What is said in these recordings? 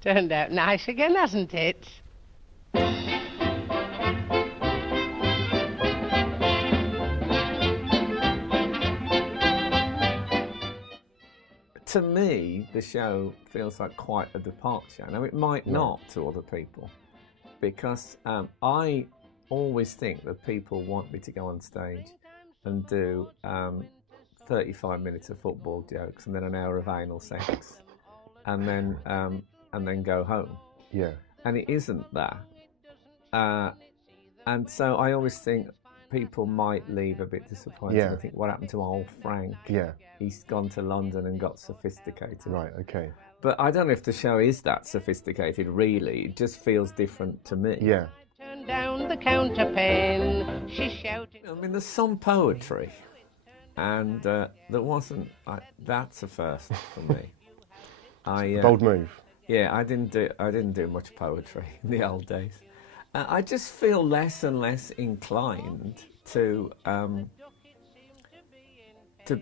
Turned out nice again, hasn't it? To me, the show feels like quite a departure. Now, it might not to other people, because I always think that people want me to go on stage and do 35 minutes of football jokes and then an hour of anal sex, and then go home. Yeah. And it isn't that. And so I always think people might leave a bit disappointed. Yeah. I think, what happened to old Frank? Yeah. He's gone to London and got sophisticated. Right, okay. But I don't know if the show is that sophisticated, really. It just feels different to me. Yeah. Turned down the counterpane, she shouted. I mean, there's some poetry, and there wasn't. That's a first for me. Bold move. Yeah, I didn't do much poetry in the old days. I just feel less and less inclined to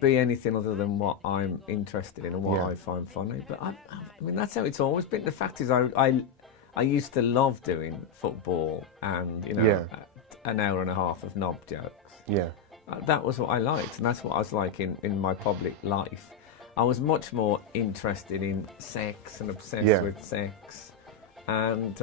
be anything other than what I'm interested in and what I find funny. But I mean, that's how it's always been. The fact is, I used to love doing football and an hour and a half of knob jokes. Yeah. That was what I liked, and that's what I was like in my public life. I was much more interested in sex and obsessed with sex, and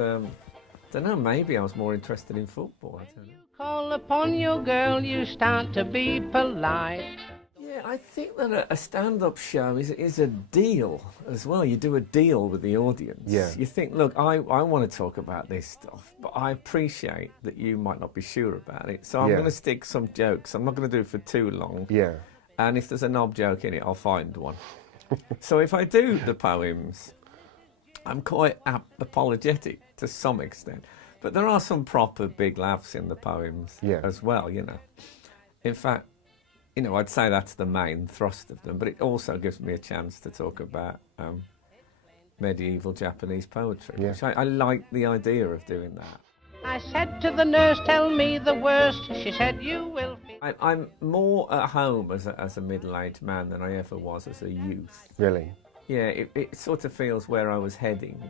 don't know, maybe I was more interested in football. I don't know. Call upon your girl, you start to be polite. Yeah, I think that a stand-up show is a deal as well. You do a deal with the audience. Yeah. You think, look, I want to talk about this stuff, but I appreciate that you might not be sure about it. So I'm going to stick some jokes. I'm not going to do it for too long. Yeah. And if there's a knob joke in it, I'll find one. So if I do the poems, I'm quite apologetic to some extent. But there are some proper big laughs in the poems as well, you know. In fact, you know, I'd say that's the main thrust of them, but it also gives me a chance to talk about medieval Japanese poetry, which I like the idea of doing that. I said to the nurse, tell me the worst. She said, you will feel. I'm more at home as a middle-aged man than I ever was as a youth. Really? Yeah, it sort of feels where I was heading.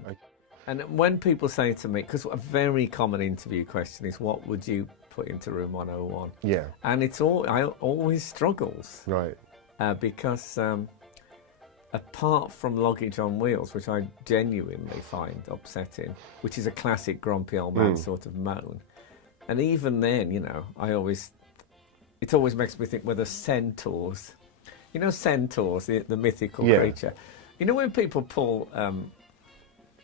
And when people say to me, because a very common interview question is, what would you put into Room 101? Yeah. And I always struggles. Right. Because apart from Luggage on Wheels, which I genuinely find upsetting, which is a classic grumpy old man sort of moan, and even then, you know, it always makes me think whether centaurs, you know, centaurs, the mythical creature, you know, when people pull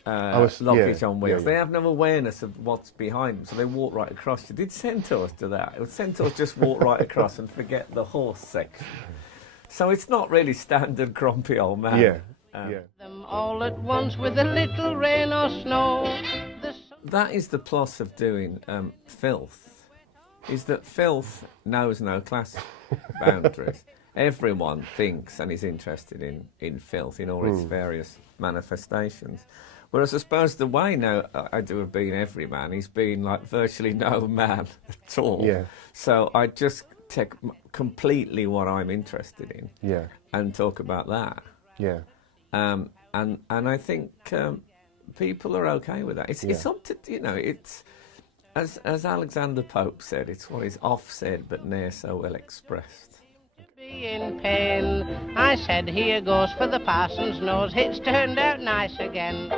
luggage on wheels, they have no awareness of what's behind them, so they walk right across you. Did centaurs do that? Or centaurs just walk right across and forget the horse section? So it's not really standard grumpy old man. Them all at once with a little rain or snow. That is the plus of doing filth, is that filth knows no class boundaries. Everyone thinks and is interested in filth in all its various manifestations. Whereas I suppose the way now I do have been every man, he's been like virtually no man at all. Yeah. So I just take completely what I'm interested in and talk about that. Yeah. And I think people are okay with that. It's up to, you know, it's, as Alexander Pope said, it's what is oft said but ne'er so well expressed. Be in pain. I said, here goes for the parson's nose. It's turned out nice again.